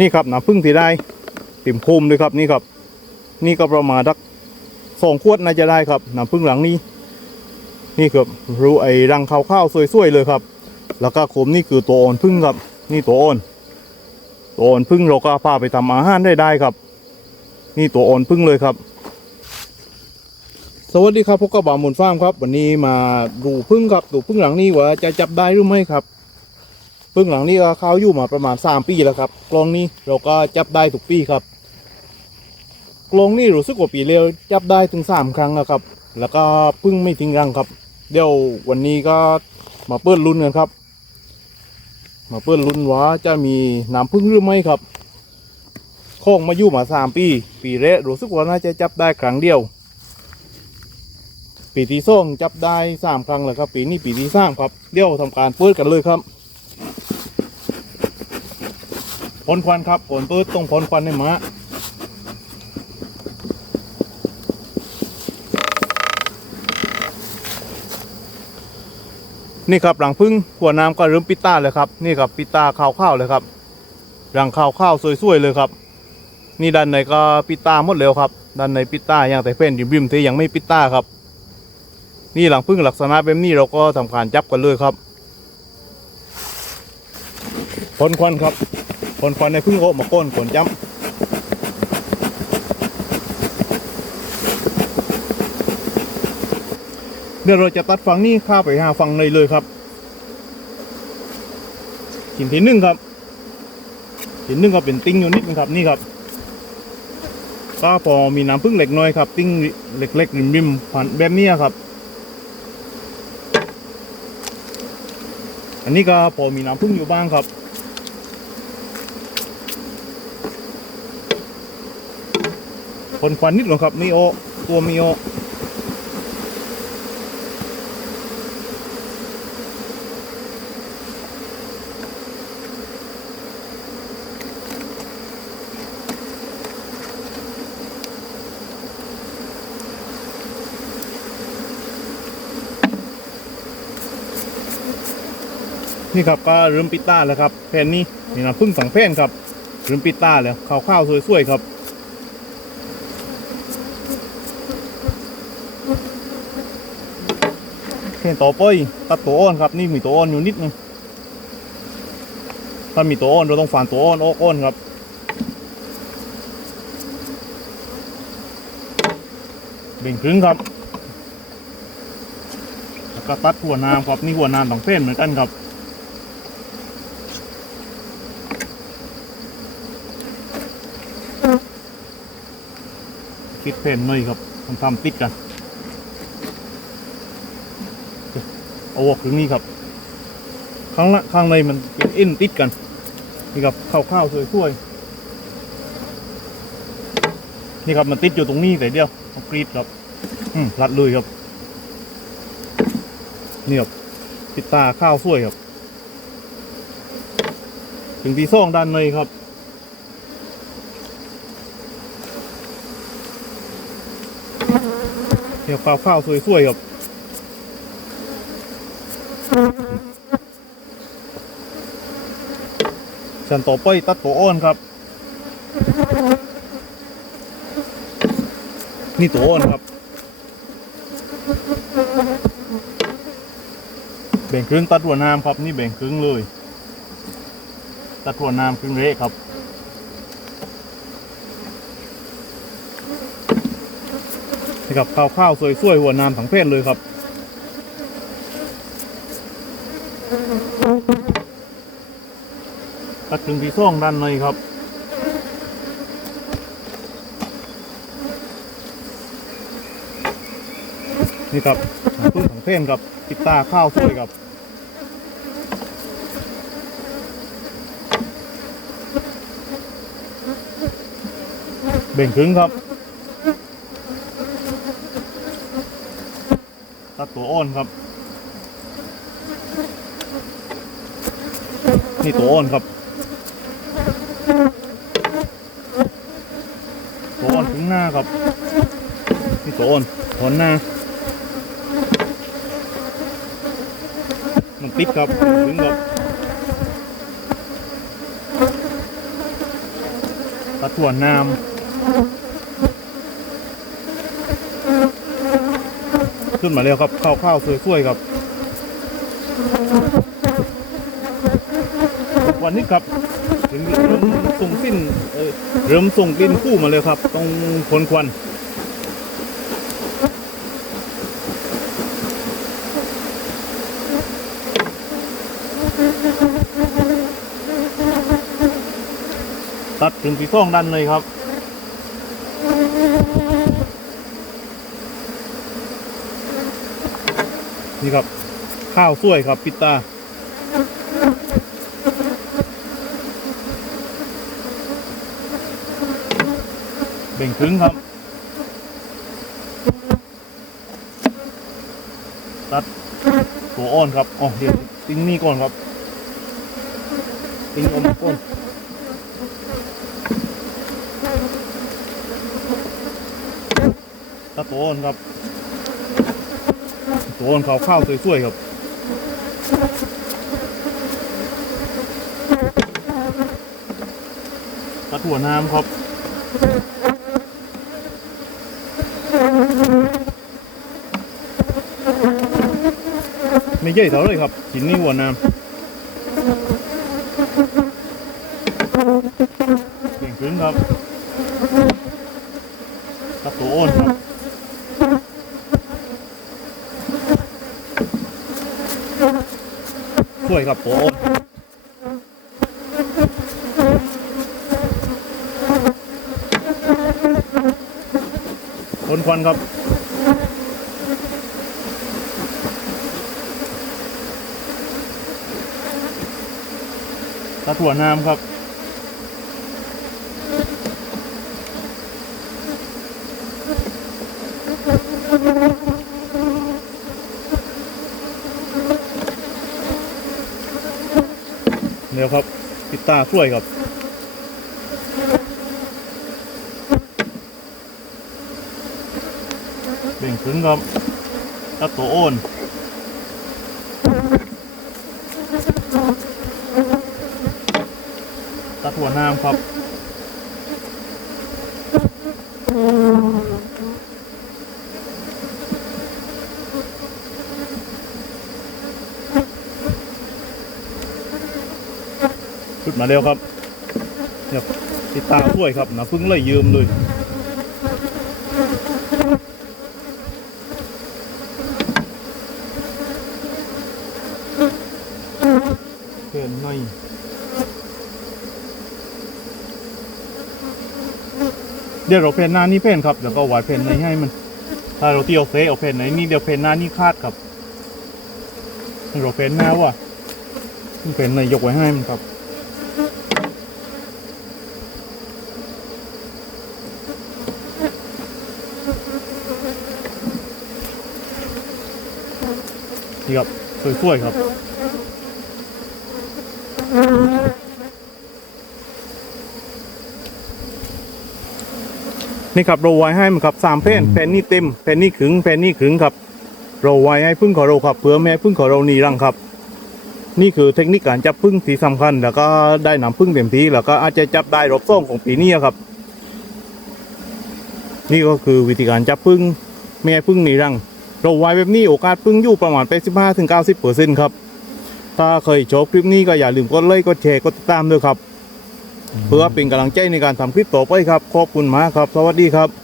นี่ครับน้ำพึ่งที่ได้ติ่มโคมเลยครับนี่ครับ นี่ก็ประมาณสักสองขวดน่าจะได้ครับน้ำพึ่งหลังนี้นี่ครับรู้ไอ้รังข้าวๆสวยๆเลยครับ แล้วก็โคมนี่คือตัวอ่อนพึ่งครับ นี่ตัวอ่อนตัวอ่อนพึ่งเราก็พาไปทำอาหารได้ได้ครับ นี่ตัวอ่อนพึ่งเลยครับสวัสดีครับพบกับบ่าวหมุนฟาร์มครับ วันนี้มาดูพึ่งครับดูพึ่งหลังนี้ว่าจะจับได้หรือไม่ครับ พึ่งหลังนี้ก็เขาอยู่มาประมาณสามปีแล้วครับกลองนี้เราก็จับได้ทุกปีครับกลองนี้รู้สึกว่าปีเร็วจับได้ถึงสามครั้งแล้วครับ แล้วก็พึ่งไม่ทิ้งรังครับ เดี๋ยววันนี้ก็มาเปิดลุ้นกันครับ มาเปิดลุ้นว่าจะมีน้ำพึ่งหรือไม่ครับคงมาอยู่มาสามปี ปีแรกรู้สึกว่าน่าจะจับได้ครั้งเดียว ปีที่สองจับได้สามครั้งแล้วครับ ปีนี้ปีที่สามครับ เดี๋ยวทำการเปิดกันเลยครับ พ่นควันครับก่นเปิดต้องพ่นควันให้หมานี่ครับหลังพึ่งหัวน้ำก็เริ่มปิดตาเลยครับนี่ครับปิดตาขาวๆเลยครับรังขาวๆสวยๆเลยครับ นี่ด้านในก็ปิดตาหมดแล้วครับด้านในปิดตาย่างแต่เป็นริมๆที่ยังไม่ปิดตาครับ นี่หลังพึ่งลักษณะแบบนี้เราก็ทำการจับกันเลยครับพ่นควันครับ พ่นควันในพึ่งโอมาก้นขนจ้ำเดี๋ยวเราจะตัดฝั่งนี้ข้าไปหาฝั่งในเลยครับหินที่หนึ่งครับหินหนึ่งก็เป็นติ้งอยู่นิดนึงครับนี่ครับก็พอมีน้ำพึ่งเล็กน้อยครับ ติ้งเล็กๆริมๆผ่านแบบนี้ครับ อันนี้ก็พอมีน้ำพึ่งอยู่บ้างครับ นควันนิดหน่อยครับมีโอตัวมีโอนี่ครับก็เริ่มปิดตาแล้วครับแผ่นนี้นี่น้ำพึ่งสองแผ่นครับเริ่มปิดตาแล้วข้าวๆสวยๆครับ เส้นต่อไปตัดตัวอ่อนครับนี่มีตัวอ่อนอยู่นิดนึงถ้ามีตัวอ่อนเราต้องฝานตัวอ่อนออกอ่อนครับเบ่งครึ่งครับแล้วก็ตัดหัวน้ำครับนี่หัวน้ำต้องเส้นเหมือนกันครับติดเพนหน่อยครับทำทำติดกัน เอาออกถึงนี่ครับข้างละข้างในมันเป็นเอ็นติดกันนี่ครับข้าวๆสวยๆนี่ครับมันติดอยู่ตรงนี้แต่เดียวเอากรีดครับ อืมรัดเลยครับนี่ครับติดตาข้าวสวยครับถึงที่ซ่องด้านในครับเนี่ครับข้าวสวยๆครับ ชั้นต่อไปตัดตัวอ้อนครับ นี่ตัวอ้อนครับแบ่งครึ่งตัดหัวน้ำครับนี่แบ่งครึ่งเลย ตัดหัวน้ำครึ่งเละครับนี่ครับข้าวๆสวยๆหัวน้ำทั้งเพศเลยครับ ตัดถึงที่ซ่องด้านในครับนี่ครับน้ำพึ่งของเพนครับปิดตาข้าวสวยครับเบ่งครึ่งครับ ตัดตัวอ้อนครับ นี่ตัวอ้อนครับ ตัวอ้อ นถึงหน้าครับนี่ตัวอ้อนถอนหน้ามันติดครับถึงครับตัดถั่วน้ำขึ้นมาเร็วครับข้าวข้าวสวยๆครับ วันนี้ครับ ถึงเริ่มส่งสิ้นเริ่มส่งกลิ่นคู่มาเลยครับต้องคนควันตัดถึงปีซ่องดันเลยครับนี่ครับ ข้าวสวยครับปิตา เบ่งครึ่งครับ ตัดตัวอ่อนครับอ๋อเดี๋ยวติ้งนี่ก่อนครับ ติ้งอมก่อนตัดตัวอ่อนครับ ตัวอ่อนขาวข้าวสวยๆครับตัดหัวน้ำครับ ไม่ใหญ่เท่าเลยครับชิ้นนี้หัวน้ำเก่งขึ้นครับตัดตัวอ้นครับช่วยครับตัวอ้นคนควันครับ ตะถั่วน้ำครับ เดี๋ยวครับปิดตาช่วยครับเบ่งขึ้นครับตัดตัวโอนตัด หัวน้ำครับขึ้นมาเร็วครับเดี๋ยวติดตาช่วยครับนะพึ่งเลยยืมเลยเพื่อนหน่อย เดี๋ยวเราเพนหน้านี่เพนครับเดี๋ยวก็วายเพนในให้มัน ถ้าเราเตียวเซเอาเพนไหนนี่เดี๋ยวเพนหน้านี่คาดครับเราเพนหน้าว่ะเพนในยกไว้ให้มันครับนี่ครับสวยๆครับ นี่ครับเราไว้ให้มันครับสามเพนเพนนี่เต็มเพนนี่ขึงเพนนี่ขึงครับเราไว้ให้พึ่งของเราครับเพื่อแม่พึ่งของเรานีรังครับ นี่คือเทคนิคการจับพึ่งที่สำคัญ แล้วก็ได้นำพึ่งเต็มที่แล้วก็อาจจะจับได้รอบส่งของปีนี้ครับ นี่ก็คือวิธีการจับพึ่งแม่พึ่งนีรังเราไว้แบบนี้โอกาสพึ่งอยู่ประมาณ85ถึง90เปอร์เซ็นต์ครับถ้าเคยชอบคลิปนี้ก็อย่าลืมกดไลค์กดแชร์กดติดตามด้วยครับ เพื่อเป็นกำลังใจในการทำคลิปต่อไปครับ ขอบคุณมากครับ สวัสดีครับ